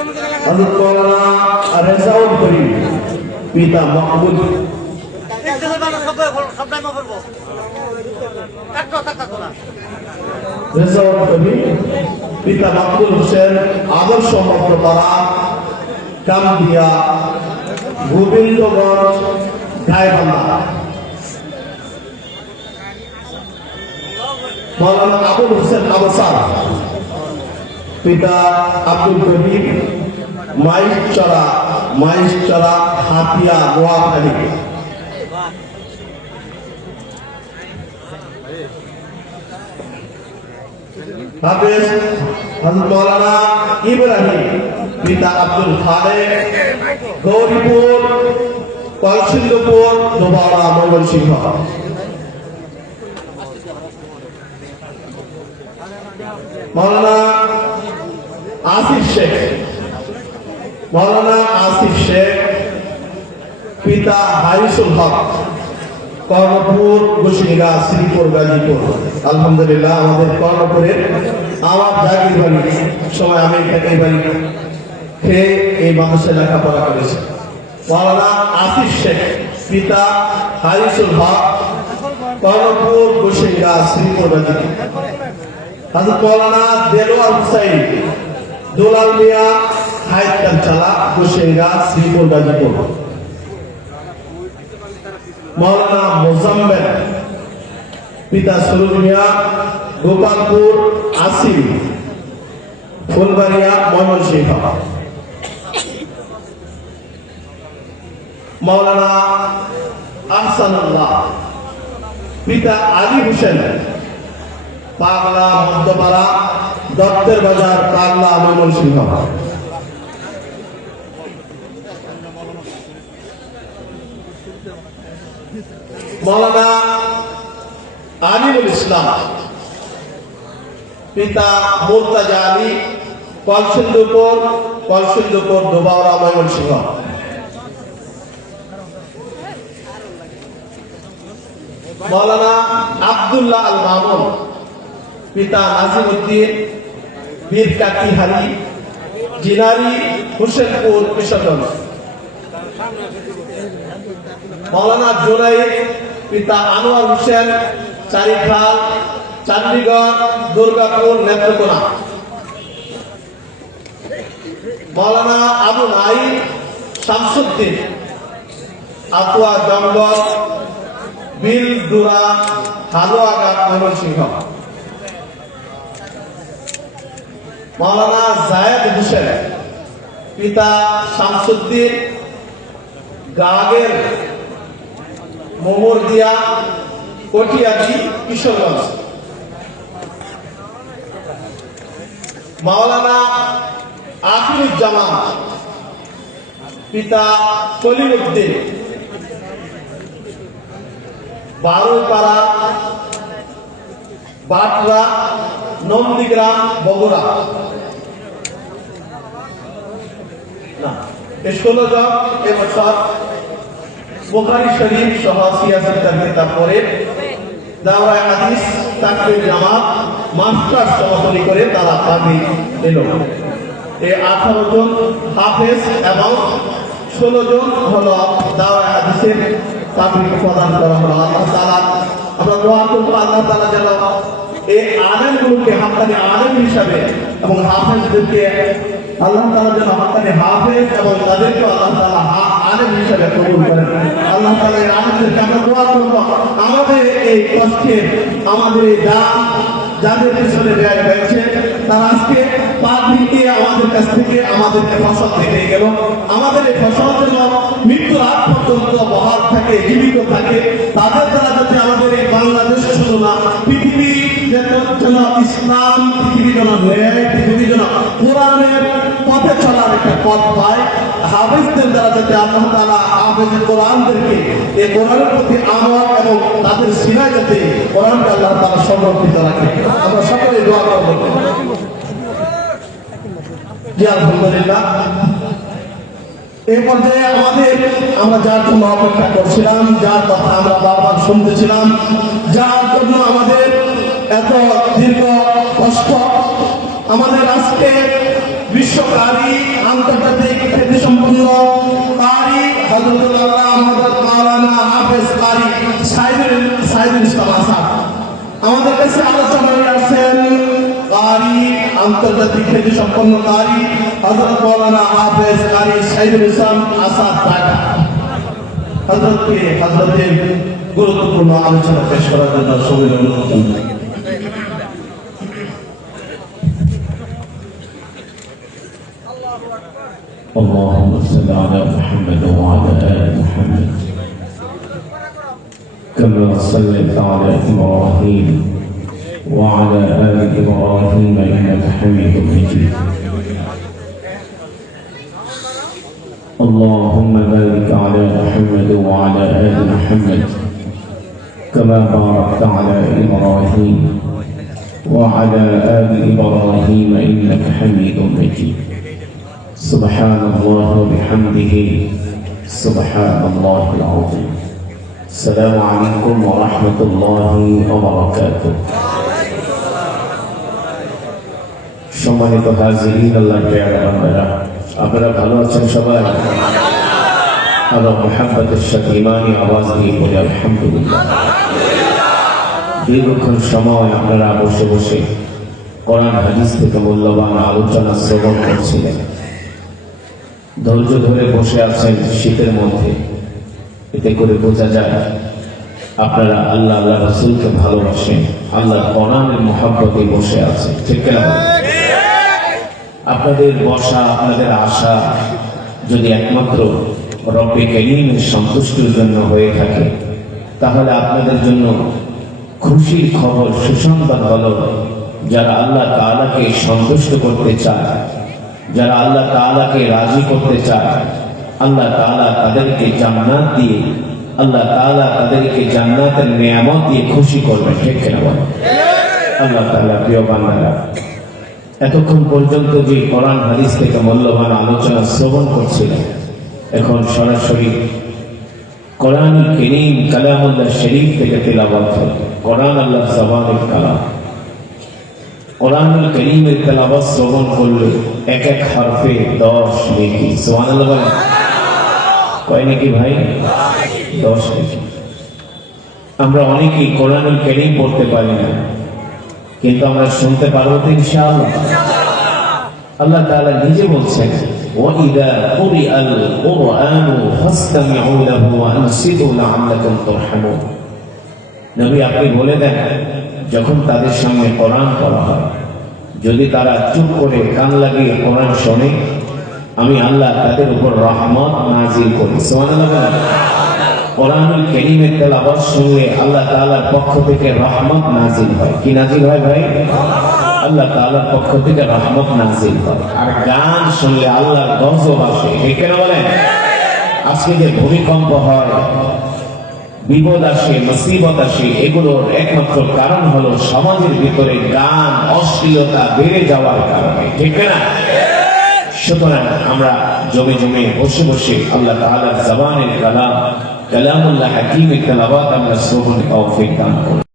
হযরত মাওলানা রেজাউল করিম পিতা মাহমুদ রেজাউল করিম পিতা মাহমুদ হোসেন আদর্শ মধ্যপাড়া কামদিয়া গোবিন্দগঞ্জ গাইবান্ধা। মাওলানা আবুল হোসেন আবসার পিতা আব্দুল করিম মাইশচরা হাতিয়া নোয়াখালী। হাফেজ হযরত মাওলানা ইব্রাহিম পিতা আব্দুল খালেক গৌরীপুর কলসিন্দুর দোবাড়া ময়মনসিংহ। মাওলানা আসিফ শেখ পিতা হারিসুল হক কর্ণপুর গোসিনিগা শ্রীপুর গাজীপুর। আলহামদুলিল্লাহ আমাদের কর্ণপুরের আমার জাগির বাড়ি সময় আমি এই বাড়ি খেয়ে এই মাদ্রাসায় লেখাপড়া করেছি। মাওলানা আসিফ শেখ পিতা হারিসুল হক কর্ণপুর গোসিনিগা শ্রীপুর গাজীপুর। হযরত মাওলানা দেলোয়ার হুসাইন দুলাল মিয়া হায়দার চালা গোসিনিগা শ্রীপুর গাজীপুর। মাওলানা মোজাম্মেল পিতা সরুজ মিয়া গোপালপুর আসিম ফুলবাড়িয়া ময়মনসিংহ। মাওলানা আহসানুল্লাহ পিতা আলী হোসেন পাগলা মধ্যপাড়া দত্তের বাজার পাগলা ময়মনসিংহ। মাওলানা আমিনুল ইসলাম পিতা মুর্তাজা আলী কলসিন্দুর দোবাড়া ময়মনসিংহ। মাওলানা আব্দুল্লাহ আল মামুন পিতা নাজিমউদ্দিন বীর কাকিহারি জিনারি হোসেনপুর কিশোরগঞ্জ। মাওলানা জুনাইদ পিতা আনোয়ার হোসেন চারিখাল চণ্ডীগড় দুর্গাপুর নেত্রকোনা। মাওলানা আবু নাঈম শামসুদ্দিন আতুয়া জঙ্গল বিলদুরা হালুয়াঘাট ময়মনসিংহ। মাওলানা জায়েদ হোসেন পিতা শামসুদ্দিন গাগের মোহরদিয়া কটিয়াদি কিশোরগঞ্জ। মাওলানা আখিরুজ্জামান পিতা কলিমউদ্দিন বারুইপাড়া বাটরা নন্দীগ্রাম বগুড়া। এই 16 জন এবছর বুখারী শরীফ সহ সিয়াসতের কিতাব পড়ে দাওরায়ে হাদিস তাকফির জামাত মাস্টার্স সমাপনী করে তারা পাবি দিল। এই 18 জন হাফেজ এবং 16 জন হলো দাওরায়ে হাদিসের তাকফির প্রদান করা হলো। আল্লাহ তাআলা আমরা দোয়া করব আল্লাহ তাআলা যেন এই আলেমগুলোকে হাক্কানি আলেম হিসাবে এবং হাফেজদেরকে আল্লাহ তাআলা যেন হাক্কানি হাফেজ এবং তাদেরকে আল্লাহ তাআলা আলেম হিসাবে কবুল করেন। আল্লাহ তাআলা এই আলেমদেরকে আমরা দোয়া করব আমাদের এই কষ্টের আমাদের এই দান যাদের পিছনে ব্যয় হয়েছে তারা আজকে পাঁচ দিকে আমাদের কাছ থেকে আমাদেরকে ফসল দিয়ে গেল। আমাদের এই ফসল যেন মৃত্যুর আগ পর্যন্ত বহাল থাকে, জীবিত থাকে। তাদের দ্বারা যাতে আমাদের এই বাংলাদেশ শুধু না পৃথিবী যেন ইসলাম, পৃথিবী যেন ন্যায়, পৃথিবী যেন কোরআনের পথে চলার একটা পথ পায়। হাফেজদের দ্বারা যাতে আল্লাহ তাআলা হাফেজ কোরআনদেরকে এই কোরআনের প্রতি আমল এবং তাদের সিনায় যাতে কোরআনকে আল্লাহ তাআলা সংরক্ষিত রাখে। আমরা সকলে দোয়া করব। জি আলহামদুলিল্লাহ। এই পর্যায়ে আমরা যার জন্য অপেক্ষা করছিলাম, যার কথা আমরা বারবার শুনতেছিলাম, যার জন্য আমাদের এত দীর্ঘ কষ্ট, আমাদের আজকে বিশ্বকারী আন্তর্জাতিক খ্যাতিসম্পন্ন কারি হযরত আল্লামা মাওলানা হাফেজ কারি সাইদুল ইসলাম আসাদ আমাদের কাছে আলোচনায় আসেন। কারি আন্তর্জাতিক খ্যাতিসম্পন্ন কারি হযরত মাওলানা হাফেজ কারি সাইদুল ইসলাম আসাদ ঢাকা হযরতের গুরুত্বপূর্ণ আলোচনা পেশ করার জন্য সবাই অনুরোধ জানাই। اللهم صل على محمد وعلى آل محمد كما صليت على إبراهيم وعلى آل إبراهيم إنك حميد مجيد اللهم بارك على محمد وعلى آل محمد كما باركت على إبراهيم وعلى آل إبراهيم إنك حميد مجيد سبحان الله وبحمده سبحان الله العظيم السلام عليكم ورحمة الله وبركاته সম্মানিত হাজিরিন আল্লাহর প্রিয় বান্দারা আপনারা ভালো আছেন সবাই আল্লাহ মুহাব্বতের সাথে ঈমানি আওয়াজ দিয়ে বলি আলহামদুলিল্লাহ। দীর্ঘক্ষণ সময় আপনারা বসে বসে কোরআন হাদিস থেকে মূল্যবান আলোচনা শ্রবণ করছিলেন, ধৈর্য ধরে বসে আছেন শীতের মধ্যে। এতে করে বোঝা যায় আপনারা আল্লাহ আল্লাহ রাসূলকে ভালোবাসেন, আল্লাহ কোরআনের মহব্বতে বসে আছেন, ঠিক না? আপনাদের বসা, আপনাদের আশা যদি একমাত্র রব্বে কারীমের সন্তুষ্টির জন্য হয়ে থাকে, তাহলে আপনাদের জন্য খুশির খবর, সুসংবাদ হলো, যারা আল্লাহ তাআলাকে সন্তুষ্ট করতে চায়, যারা আল্লাহ তাআলাকে রাজি করতে চায়, আল্লাহ তাআলা তাদেরকে জান্নাত দিয়ে, আল্লাহ তাআলা তাদেরকে জান্নাতের নিয়ামত দিয়ে খুশি করবেন, ঠিক কিনা বলেন? আল্লাহ তাআলা প্রিয় বান্দারা, এতক্ষণ পর্যন্ত যে কোরআন হাদিস থেকে মূল্যবান আলোচনা শ্রবণ করছিলেন, এখন সরাসরি কোরআনুল কারীম কালামুল্লাহ শরীফ থেকে তেলাওয়াত হবে। কোরআন আল্লাহর জবানের কালাম। কোরআনুল কারীমের তেলাওয়াত শ্রবণ করলে এক এক হরফে 10 নেকি। সুবহানাল্লাহ বলেন। কয় নেকি ভাই? 10 নেকি। আমরা অনেকেই কোরআনুল কারীম পড়তে পারি না, কিন্তু আমরা শুনতে পারবো তো ইনশাআল্লাহ। আল্লাহ তাআলা নিজে বলছেন, ওয়াইদা কুরিআল কুরআনু ফাসতামিউ লাহু ওয়া আনসিতু লাআল্লাকুম তুরহামুন। নবী আপনি বলে দেন, যখন তাদের সামনে কোরআন পড়া হয়, যদি তারা চুপ করে কান লাগিয়ে কোরআন শোনে, আমি আল্লাহ তাদের উপর রহমত নাজিল করি। সুবহানাল্লাহ। কোরআনুল কারীমের তেলাওয়াত শুনলে আল্লাহ তাআলার পক্ষ থেকে রহমত নাজিল হয়। কি নাজিল হয় ভাই? আল্লাহ তাআলার পক্ষ থেকে রহমত নাজিল হয়। আর গান শুনলে আল্লাহর গজব আসে, ঠিক না বলেন? আজকে যে ভূমিকম্প হয়, বিপদ আসে, মুসিবত আসে, এগুলোর একমাত্র কারণ হলো সমাজের ভিতরে গান, অশ্লীলতা বেড়ে যাওয়ার কারণে, ঠিক না? সুতরাং আমরা জমে জমে বসে বসে আল্লাহ তাআলার জবানের কালাম কালামুল্লাহ হাকীমের তেলাওয়াত আমরা শ্রবণ তৌফিক দান করুন।